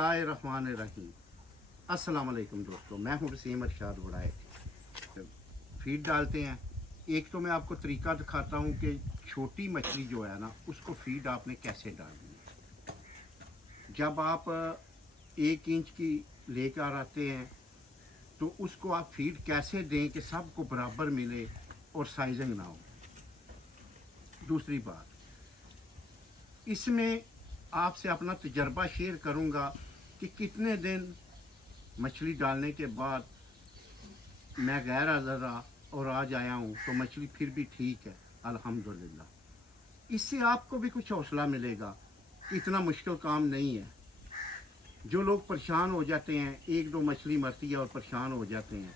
बिस्मिल्लाहिर्रहमानिर्रहीम। अस्सलाम वालेकुम दोस्तों, मैं हूं वसीम अरशाद बुढ़ाए। फीड डालते हैं। एक तो मैं आपको तरीका दिखाता हूं कि छोटी मछली जो है ना उसको फीड आपने कैसे डालनी है। जब आप 1 इंच की लेकर आते हैं तो उसको आप फीड कैसे दें कि सबको बराबर मिले और साइजिंग ना हो। दूसरी बात, इसमें आपसे अपना तजर्बा शेयर करूंगा कि कितने दिन मछली डालने के बाद मैं गैर हाज़िर रहा और आज आया हूँ तो मछली फिर भी ठीक है अल्हम्दुलिल्लाह। इससे आपको भी कुछ हौसला मिलेगा। इतना मुश्किल काम नहीं है। जो लोग परेशान हो जाते हैं, 1-2 मछली मरती है और परेशान हो जाते हैं,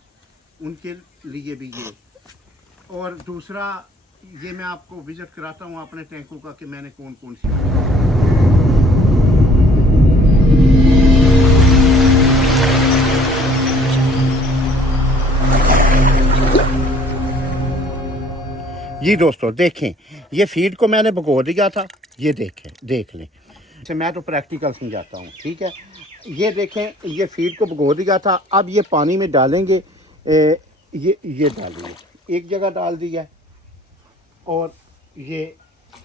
उनके लिए भी ये। और दूसरा, ये मैं आपको विज़िट कराता हूँ अपने टैंकों का कि मैंने कौन कौन सी जी दोस्तों देखें, ये फीड को मैंने भगो दिया था। ये देखें, देख लें। अच्छा, मैं तो प्रैक्टिकल समझाता हूँ, ठीक है। ये देखें, ये फीड को भगो दिया था। अब ये पानी में डालेंगे। ये डालिए, एक जगह डाल दिया और ये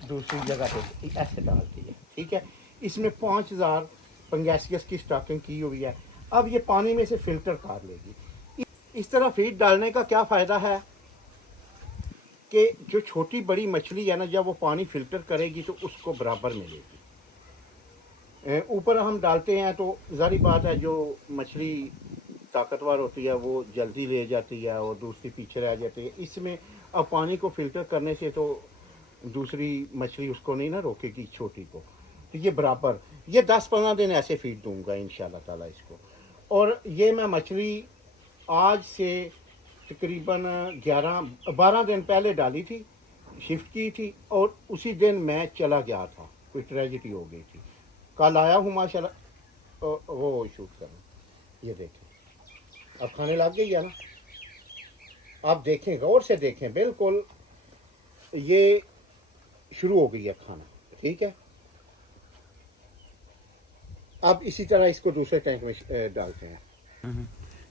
दूसरी जगह पे ऐसे डाल दिया, ठीक है। इसमें 5000 पंगैसियस की स्टॉकिंग की हुई है। अब ये पानी में से फिल्टर कर लेगी। इस तरह फीड डालने का क्या फ़ायदा है कि जो छोटी बड़ी मछली है ना, जब वो पानी फिल्टर करेगी तो उसको बराबर मिलेगी। ऊपर हम डालते हैं तो ज़ाहिर बात है, जो मछली ताकतवर होती है वो जल्दी ले जाती है और दूसरी पीछे रह जाती है। इसमें अब पानी को फिल्टर करने से तो दूसरी मछली उसको नहीं ना रोकेगी, छोटी को। तो ये बराबर, ये 10-15 दिन ऐसे फीड दूंगा इंशाल्लाह ताला इसको। और ये मैं मछली आज से तकरीबन 11-12 दिन पहले डाली थी, शिफ्ट की थी और उसी दिन मैं चला गया था। कोई ट्रेजिडी हो गई थी। कल आया हूँ माशाल्लाह। वो शूट करूँ। ये देखें, अब खाने लग गई है ना। आप देखें, गौर से देखें, बिल्कुल ये शुरू हो गई है खाना, ठीक है। अब इसी तरह इसको दूसरे टैंक में डालते हैं।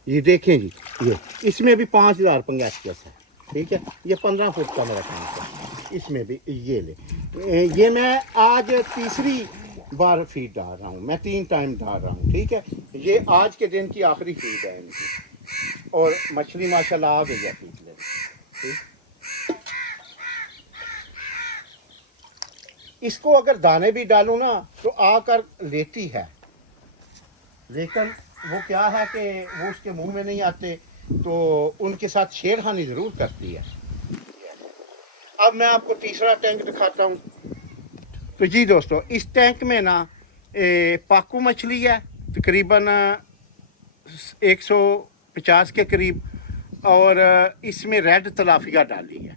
ये देखें जी, ये इसमें भी 5000 पंगैसियस है, ठीक है। ये 15 फुट का मेरा टैंक है। इसमें भी ये ले, ये मैं आज तीसरी बार फीड डाल रहा हूँ। मैं 3 टाइम डाल रहा हूँ, ठीक है। ये आज के दिन की आखिरी फीड है इनकी। और मछली माशाल्लाह आ गई है फीड ले, ठीक। इसको अगर दाने भी डालूं ना तो आकर लेती है, लेकिन वो क्या है कि वो उसके मुंह में नहीं आते, तो उनके साथ छेड़खानी ज़रूर करती है। अब मैं आपको तीसरा टैंक दिखाता हूँ। तो जी दोस्तों, इस टैंक में ना पाकू मछली है तकरीबन 150 के करीब, और इसमें रेड तलाफिया डाली है।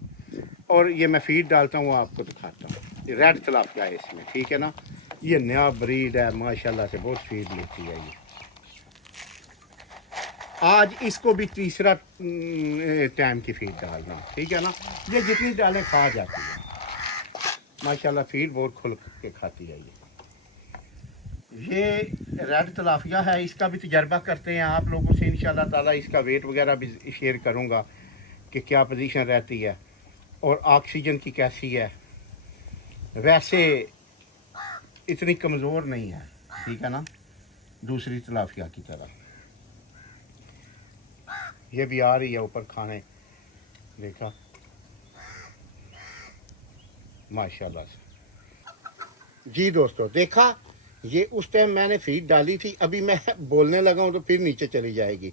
और ये मैं फीड डालता हूँ, आपको दिखाता हूँ। ये रेड तलाफिया है इसमें, ठीक है ना। ये नया ब्रीड है माशाल्लाह से, बहुत फीड लेती है ये। आज इसको भी तीसरा टाइम की फीड डालना, ठीक है ना। ये जितनी डालें खा जाती है माशाल्लाह, फीड बहुत खुल के खाती है ये रेड तलाफिया है। इसका भी तजर्बा करते हैं आप लोगों से इंशाल्लाह ताला। इसका वेट वगैरह भी शेयर करूंगा कि क्या पोजीशन रहती है और ऑक्सीजन की कैसी है। वैसे इतनी कमज़ोर नहीं है, ठीक है ना, दूसरी तलाफिया की तरह। ये भी आ रही है ऊपर खाने, देखा माशाल्लाह से। जी दोस्तों देखा, ये उस टाइम मैंने फीड डाली थी। अभी मैं बोलने लगा हूँ तो फिर नीचे चली जाएगी।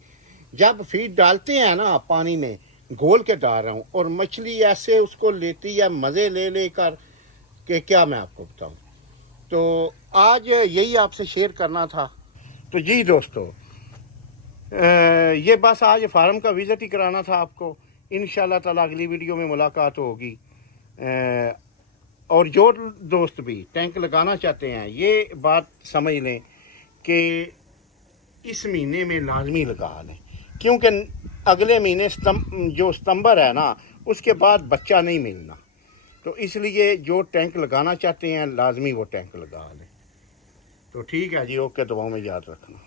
जब फीड डालते हैं ना, पानी में घोल के डाल रहा हूँ और मछली ऐसे उसको लेती है मज़े ले लेकर कि क्या मैं आपको बताऊँ। तो आज यही आपसे शेयर करना था। तो जी दोस्तों, ये बस आज फार्म का विज़िट ही कराना था आपको। इंशाल्लाह ताला अगली वीडियो में मुलाकात होगी। और जो दोस्त भी टैंक लगाना चाहते हैं, ये बात समझ लें कि इस महीने में लाजमी लगा लें, क्योंकि अगले महीने जो सितंबर है ना, उसके बाद बच्चा नहीं मिलना। तो इसलिए जो टैंक लगाना चाहते हैं लाजमी वो टैंक लगा लें। तो ठीक है जी, ओके, दुआओं में याद रखना।